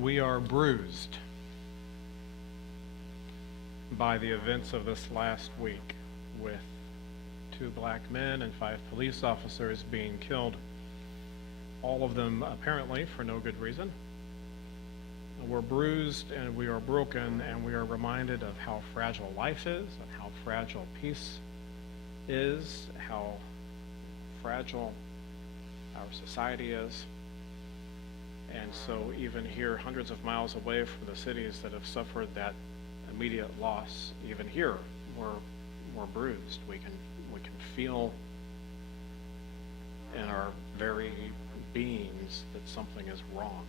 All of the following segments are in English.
We are bruised by the events of this last week, with 2 black men and 5 police officers being killed, all of them apparently for no good reason. We're bruised and we are broken, and we are reminded of how fragile life is, and how fragile peace is, how fragile our society is. And so even here, hundreds of miles away from the cities that have suffered that immediate loss, even here, we're bruised. We can feel in our very beings that something is wrong.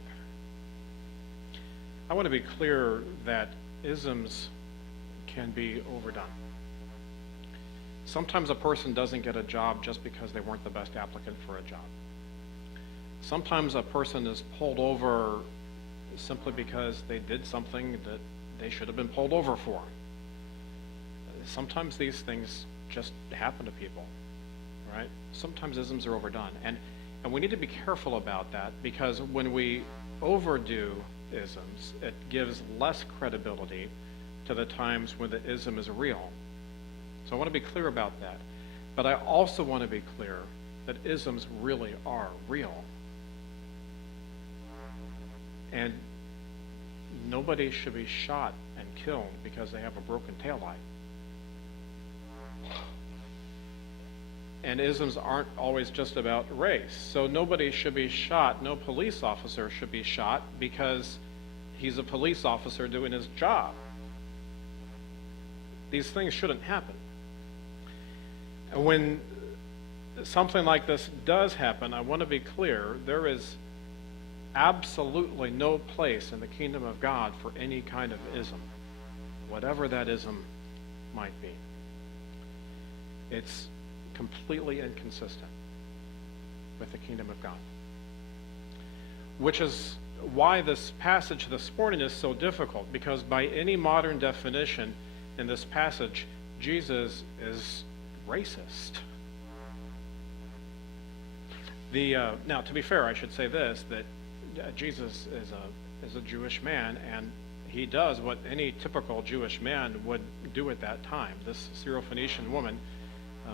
I want to be clear that isms can be overdone. Sometimes a person doesn't get a job just because they weren't the best applicant for a job. Sometimes a person is pulled over simply because they did something that they should have been pulled over for. Sometimes these things just happen to people, right? Sometimes isms are overdone. And we need to be careful about that, because when we overdo isms, it gives less credibility to the times when the ism is real. So I want to be clear about that. But I also want to be clear that isms really are real. And nobody should be shot and killed because they have a broken taillight. And isms aren't always just about race. So nobody should be shot, no police officer should be shot because he's a police officer doing his job. These things shouldn't happen. And when something like this does happen, I want to be clear, there is absolutely no place in the kingdom of God for any kind of ism, whatever that ism might be. It's completely inconsistent with the kingdom of God. Which is why this passage this morning is so difficult, because by any modern definition in this passage, Jesus is racist. Now, to be fair, I should say this, that Jesus is a Jewish man, and he does what any typical Jewish man would do at that time. This Syrophoenician woman,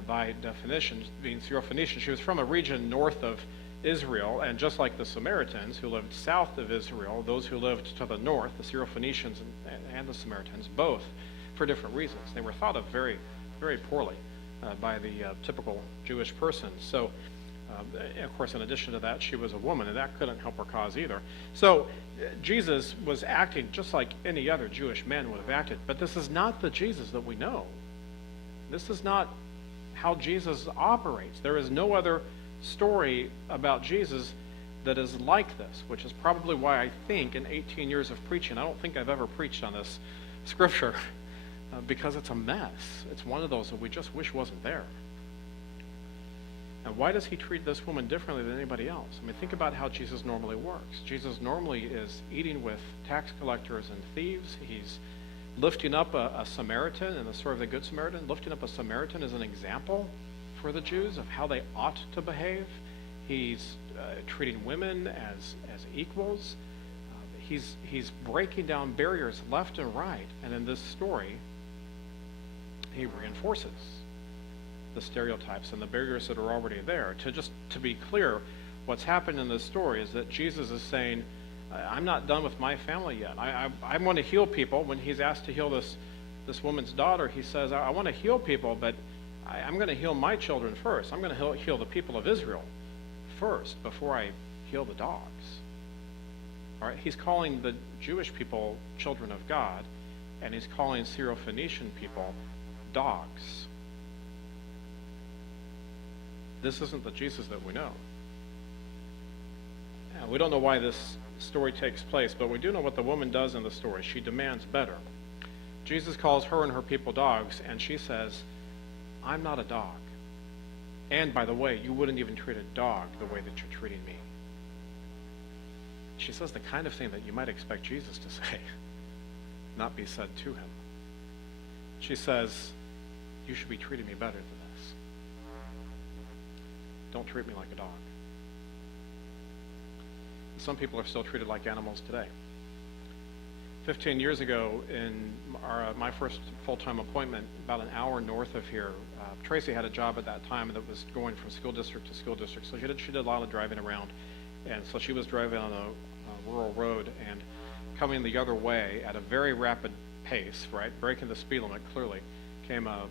by definition, being Syrophoenician, she was from a region north of Israel, and just like the Samaritans who lived south of Israel, those who lived to the north, the Syrophoenicians and the Samaritans, both for different reasons. They were thought of very, very poorly by the typical Jewish person. So, of course, in addition to that, she was a woman, and that couldn't help her cause either. So Jesus was acting just like any other Jewish man would have acted, but this is not the Jesus that we know. This is not how Jesus operates. There is no other story about Jesus that is like this, which is probably why I think in 18 years of preaching, I don't think I've ever preached on this scripture, because it's a mess. It's one of those that we just wish wasn't there. And why does he treat this woman differently than anybody else? I mean, think about how Jesus normally works. Jesus normally is eating with tax collectors and thieves. He's lifting up a Samaritan in the story of the Good Samaritan, lifting up a Samaritan as an example for the Jews of how they ought to behave. He's treating women as equals. He's breaking down barriers left and right. And in this story, he reinforces the stereotypes and the barriers that are already there. To be clear, what's happened in this story is that Jesus is saying, I'm not done with my family yet. I want to heal people. When he's asked to heal this woman's daughter, he says, I want to heal people, but I'm going to heal my children first. I'm going to heal the people of Israel first before I heal the dogs. All right, he's calling the Jewish people children of God, and he's calling Syrophoenician people dogs. This isn't the Jesus that we know. And we don't know why this story takes place, but we do know what the woman does in the story. She demands better. Jesus calls her and her people dogs, and she says, I'm not a dog. And by the way, you wouldn't even treat a dog the way that you're treating me. She says the kind of thing that you might expect Jesus to say, not be said to him. She says, you should be treating me better than this. Don't treat me like a dog. Some people are still treated like animals today. 15 years ago, in my first full-time appointment, about an hour north of here, Tracy had a job at that time that was going from school district to school district. So she did a lot of driving around. And so she was driving on a rural road and coming the other way at a very rapid pace, right, breaking the speed limit clearly, came a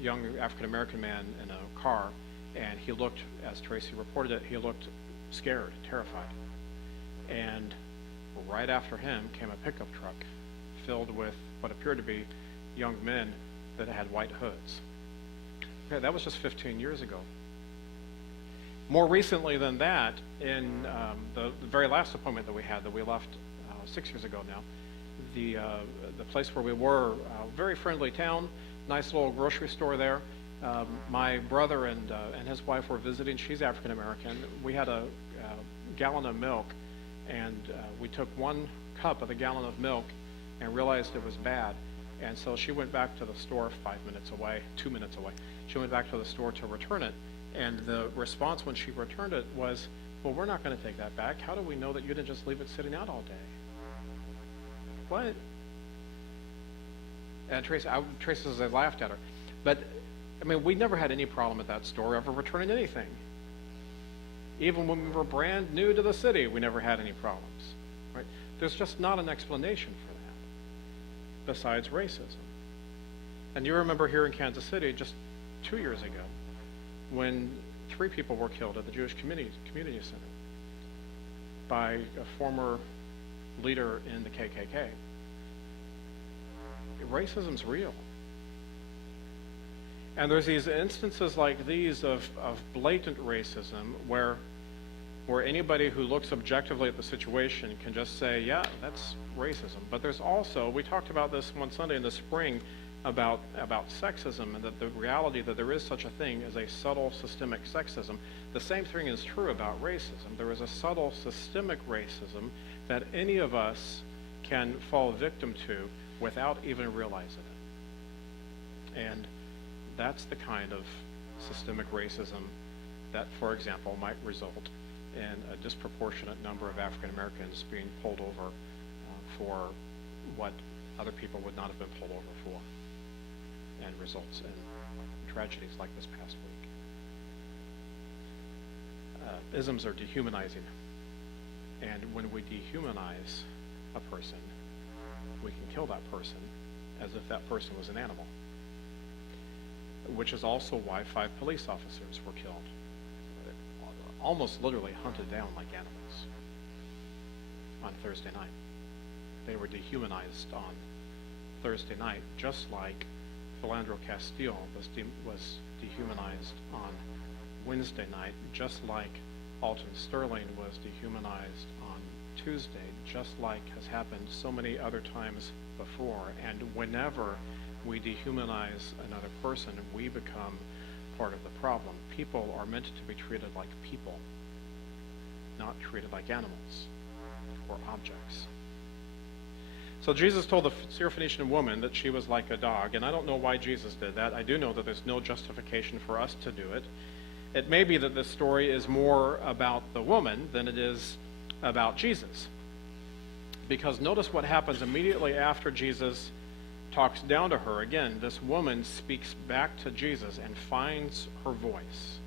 young African-American man in a car, and he looked, as Tracy reported it, he looked scared, terrified. And right after him came a pickup truck filled with what appeared to be young men that had white hoods. Okay, that was just 15 years ago. More recently than that, in the very last appointment that we left 6 years ago now, the place where we were, very friendly town, nice little grocery store there. My brother and his wife were visiting. She's African American. We had a gallon of milk, and we took 1 cup of the gallon of milk and realized it was bad. And so she went back to the store 2 minutes away. She went back to the store to return it. And the response when she returned it was, well, we're not going to take that back. How do we know that you didn't just leave it sitting out all day? What? And Tracy says I laughed at her. But, I mean, we never had any problem at that store ever returning anything. Even when we were brand new to the city, we never had any problems. Right? There's just not an explanation for that besides racism. And you remember here in Kansas City just 2 years ago when 3 people were killed at the Jewish Community Center by a former leader in the KKK. Racism's real. And there's these instances like these of blatant racism where anybody who looks objectively at the situation can just say, yeah, that's racism. But there's also, we talked about this one Sunday in the spring about sexism, and that the reality that there is such a thing as a subtle systemic sexism. The same thing is true about racism. There is a subtle systemic racism that any of us can fall victim to without even realizing it. And that's the kind of systemic racism that, for example, might result in a disproportionate number of African Americans being pulled over for what other people would not have been pulled over for, and results in tragedies like this past week. Isms are dehumanizing, and when we dehumanize a person, we can kill that person as if that person was an animal, which is also why 5 police officers were killed, almost literally hunted down like animals on Thursday night. They were dehumanized on Thursday night, just like Philandro Castile was dehumanized on Wednesday night, just like Alton Sterling was dehumanized on Tuesday, just like has happened so many other times before. And whenever we dehumanize another person, we become part of the problem. People are meant to be treated like people, not treated like animals or objects. So Jesus told the Syrophoenician woman that she was like a dog, and I don't know why Jesus did that. I do know that there's no justification for us to do it. It may be that this story is more about the woman than it is about Jesus. Because notice what happens immediately after Jesus talks down to her. Again, this woman speaks back to Jesus and finds her voice.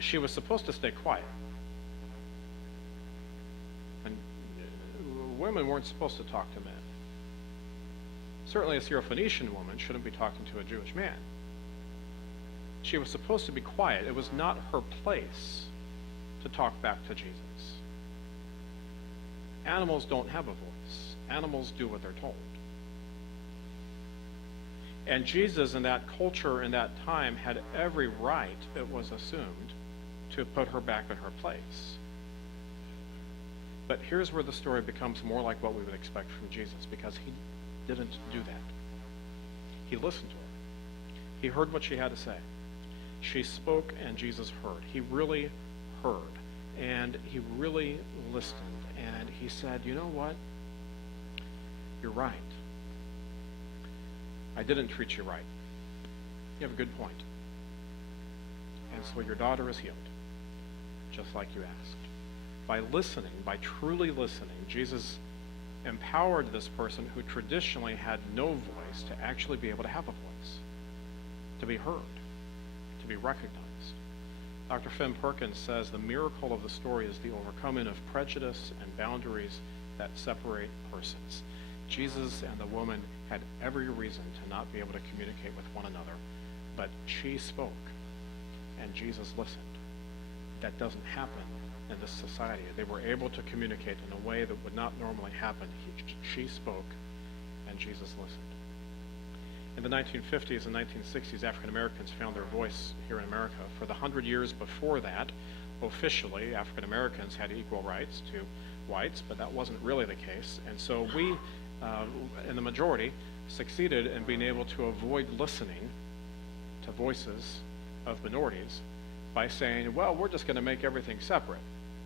She was supposed to stay quiet. And women weren't supposed to talk to men. Certainly a Syrophoenician woman shouldn't be talking to a Jewish man. She was supposed to be quiet. It was not her place to talk back to Jesus. Animals don't have a voice. Animals do what they're told. And Jesus in that culture, in that time, had every right, it was assumed, to put her back in her place. But here's where the story becomes more like what we would expect from Jesus, because he didn't do that. He listened to her. He heard what she had to say. She spoke and Jesus heard. He really heard. And he really listened. And he said, you know what? You're right. I didn't treat you right. You have a good point. And so your daughter is healed, just like you asked. By listening, by truly listening, Jesus empowered this person who traditionally had no voice to actually be able to have a voice, to be heard, to be recognized. Dr. Finn Perkins says the miracle of the story is the overcoming of prejudice and boundaries that separate persons. Jesus and the woman had every reason to not be able to communicate with one another, but she spoke, and Jesus listened. That doesn't happen in this society. They were able to communicate in a way that would not normally happen. She spoke, and Jesus listened. In the 1950s and 1960s, African Americans found their voice here in America. For the 100 years before that, officially, African Americans had equal rights to whites, but that wasn't really the case. And so we, in the majority, succeeded in being able to avoid listening to voices of minorities by saying, well, we're just going to make everything separate.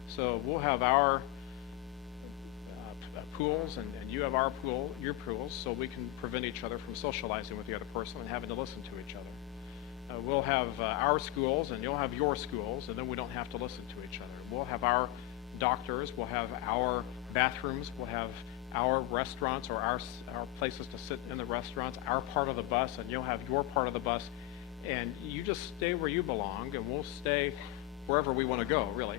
So we'll have our pools, and you have your pools, so we can prevent each other from socializing with the other person and having to listen to each other. We'll have our schools, and you'll have your schools, and then we don't have to listen to each other. We'll have our doctors, we'll have our bathrooms, we'll have our restaurants or our places to sit in the restaurants, our part of the bus, and you'll have your part of the bus, and you just stay where you belong, and we'll stay wherever we want to go, really.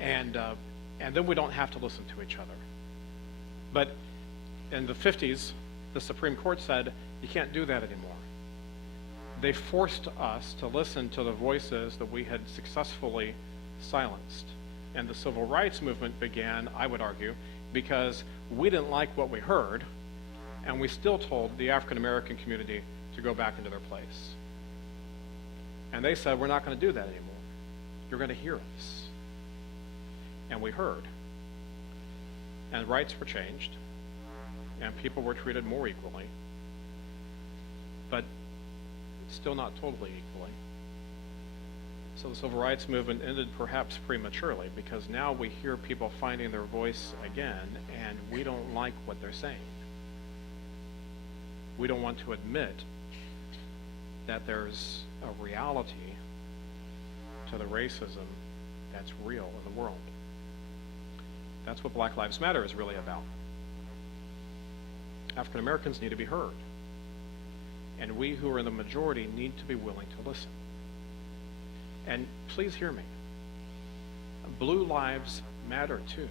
And then we don't have to listen to each other. But in the 50s, the Supreme Court said, you can't do that anymore. They forced us to listen to the voices that we had successfully silenced. And the civil rights movement began, I would argue, because we didn't like what we heard, and we still told the African American community to go back into their place. And they said, we're not going to do that anymore. You're going to hear us. And we heard. And rights were changed, and people were treated more equally, but still not totally equally. So the civil rights movement ended perhaps prematurely, because now we hear people finding their voice again, and we don't like what they're saying. We don't want to admit that there's a reality to the racism that's real in the world. That's what Black Lives Matter is really about. African Americans need to be heard. And we who are in the majority need to be willing to listen. And please hear me. Blue lives matter too.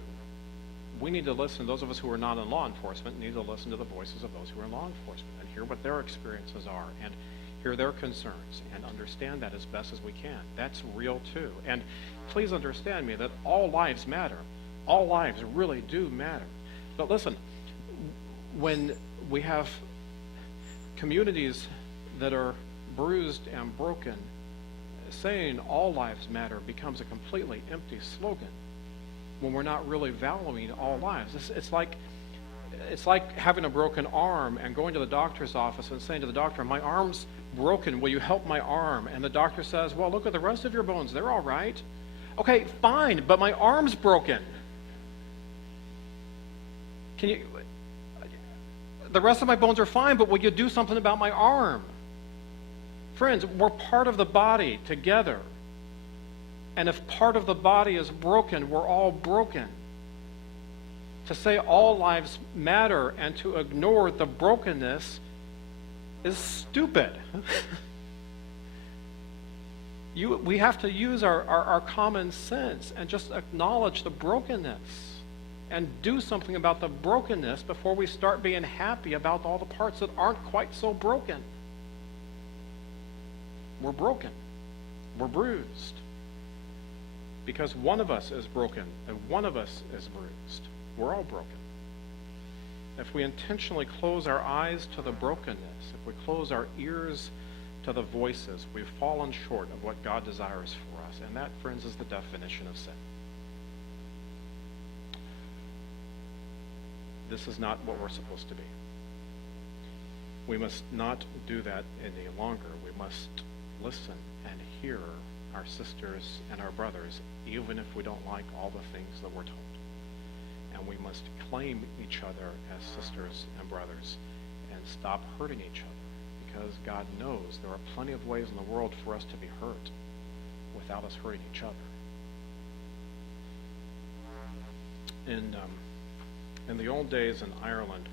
We need to listen, those of us who are not in law enforcement need to listen to the voices of those who are in law enforcement and hear what their experiences are and hear their concerns and understand that as best as we can. That's real too. And please understand me that all lives matter. All lives really do matter. But listen, when we have communities that are bruised and broken, saying all lives matter becomes a completely empty slogan when we're not really valuing all lives. It's like having a broken arm and going to the doctor's office and saying to the doctor, my arm's broken, will you help my arm? And the doctor says, well, look at the rest of your bones, they're all right. Okay, fine, but my arm's broken. The rest of my bones are fine, but will you do something about my arm? Friends, we're part of the body together. And if part of the body is broken, we're all broken. To say all lives matter and to ignore the brokenness is stupid. We have to use our common sense and just acknowledge the brokenness and do something about the brokenness before we start being happy about all the parts that aren't quite so broken. We're broken. We're bruised. Because one of us is broken and one of us is bruised. We're all broken. If we intentionally close our eyes to the brokenness, if we close our ears to the voices, we've fallen short of what God desires for us. And that, friends, is the definition of sin. This is not what we're supposed to be. We must not do that any longer. We must listen and hear our sisters and our brothers, even if we don't like all the things that we're told. And we must claim each other as sisters and brothers and stop hurting each other, because God knows there are plenty of ways in the world for us to be hurt without us hurting each other. In In the old days in Ireland,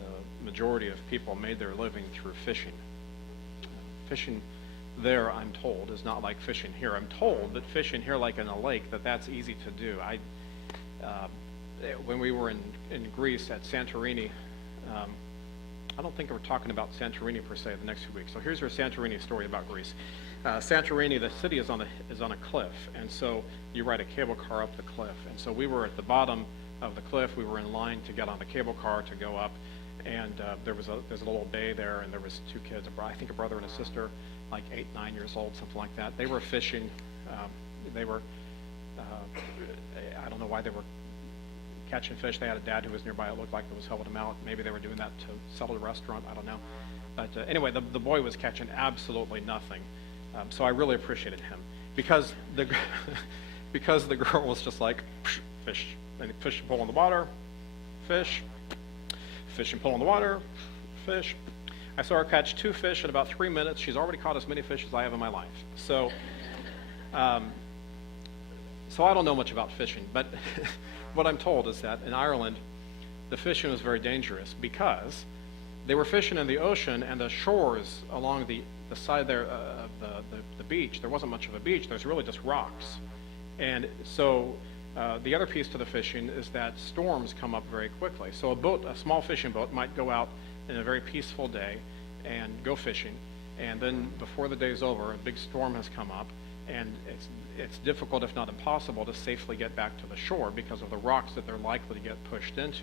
the majority of people made their living through fishing. Fishing there, I'm told, is not like fishing here. I'm told that fishing here, like in a lake, that's easy to do. When we were in Greece at Santorini, I don't think we're talking about Santorini per se the next few weeks. So here's your Santorini story about Greece. Santorini, the city is on a cliff, and so you ride a cable car up the cliff. And so we were at the bottom of the cliff. We were in line to get on the cable car to go up, and there's a little bay there, and there was two kids, I think a brother and a sister, like 8, 9 years old, something like that. They were fishing. They were, I don't know why they were catching fish. They had a dad who was nearby. It looked like that was helping them out. Maybe they were doing that to sell to the restaurant. I don't know. But anyway, the boy was catching absolutely nothing. So I really appreciated him because the girl was just like fish and fish and pull in the water, fish and pull in the water, fish. I saw her catch 2 fish in about 3 minutes. She's already caught as many fish as I have in my life. So I don't know much about fishing, but what I'm told is that in Ireland, the fishing was very dangerous because they were fishing in the ocean, and the shores along the side there of the beach, there wasn't much of a beach. There's really just rocks. And so the other piece to the fishing is that storms come up very quickly. So a small fishing boat might go out in a very peaceful day and go fishing, and then before the day's over, a big storm has come up, and it's difficult, if not impossible, to safely get back to the shore because of the rocks that they're likely to get pushed into.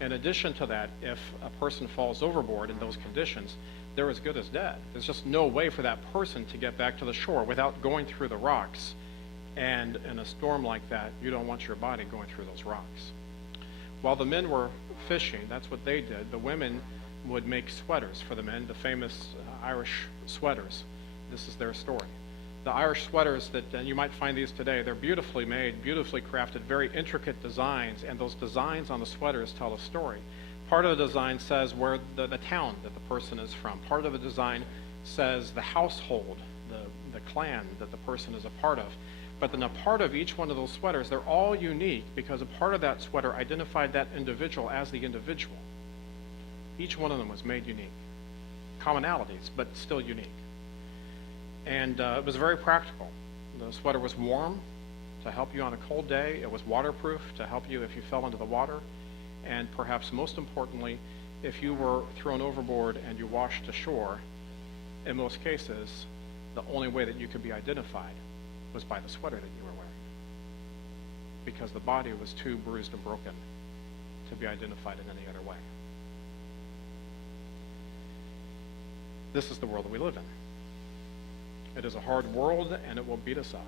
In addition to that, if a person falls overboard in those conditions, they're as good as dead. There's just no way for that person to get back to the shore without going through the rocks. And in a storm like that, you don't want your body going through those rocks. While the men were fishing, that's what they did. The women would make sweaters for the men, the famous Irish sweaters. This is their story. The Irish sweaters that you might find these today, they're beautifully made, beautifully crafted, very intricate designs, and those designs on the sweaters tell a story. Part of the design says where the town that the person is from. Part of the design says the household, the clan that the person is a part of. But then a part of each one of those sweaters, they're all unique because a part of that sweater identified that individual as the individual. Each one of them was made unique. Commonalities, but still unique. And it was very practical. The sweater was warm to help you on a cold day. It was waterproof to help you if you fell into the water. And perhaps most importantly, if you were thrown overboard and you washed ashore, in most cases, the only way that you could be identified was by the sweater that you were wearing, because the body was too bruised and broken to be identified in any other way. This is the world that we live in. It is a hard world, and it will beat us up.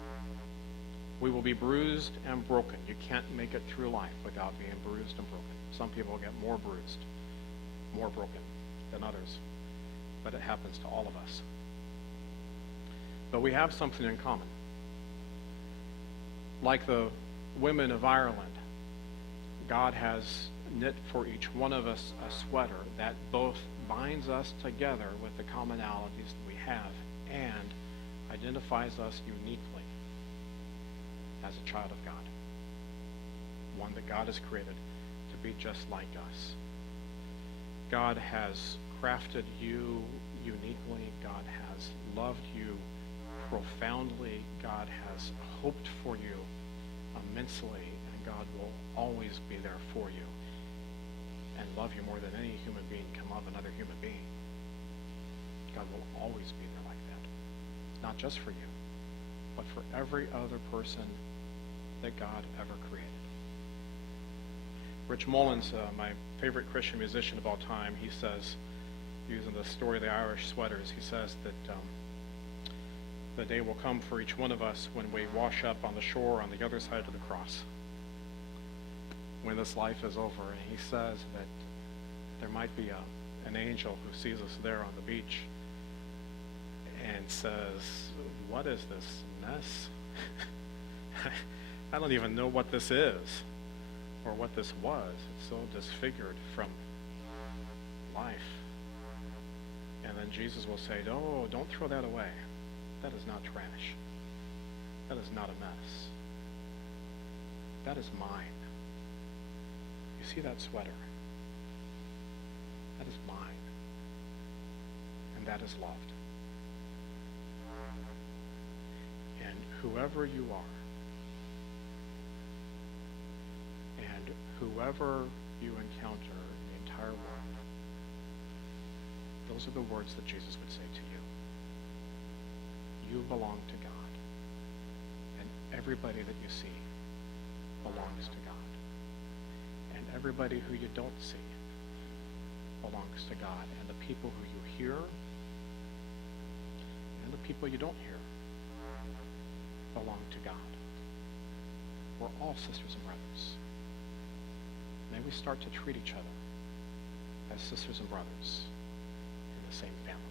We will be bruised and broken. You can't make it through life without being bruised and broken. Some people get more bruised, more broken than others, but it happens to all of us. But we have something in common. Like the women of Ireland, God has knit for each one of us a sweater that both binds us together with the commonalities that we have and identifies us uniquely as a child of God, one that God has created to be just like us. God has crafted you uniquely. God has loved you profoundly. God has hoped for you immensely, and God will always be there for you and love you more than any human being can love another human being. God will always be there like that, not just for you, but for every other person that God ever created. Rich Mullins, my favorite Christian musician of all time, he says, using the story of the Irish sweaters, he says that the day will come for each one of us when we wash up on the shore on the other side of the cross, when this life is over. And he says that there might be an angel who sees us there on the beach and says, "What is this mess? I don't even know what this is or what this was. It's so disfigured from life." And then Jesus will say, "Oh, don't throw that away. That is not trash. That is not a mess. That is mine. You see that sweater? That is mine. And that is loved. And whoever you are, and whoever you encounter in the entire world, those are the words that Jesus would say to you. You belong to God. And everybody that you see belongs to God. And everybody who you don't see belongs to God. And the people who you hear and the people you don't hear belong to God. We're all sisters and brothers. May we start to treat each other as sisters and brothers in the same family.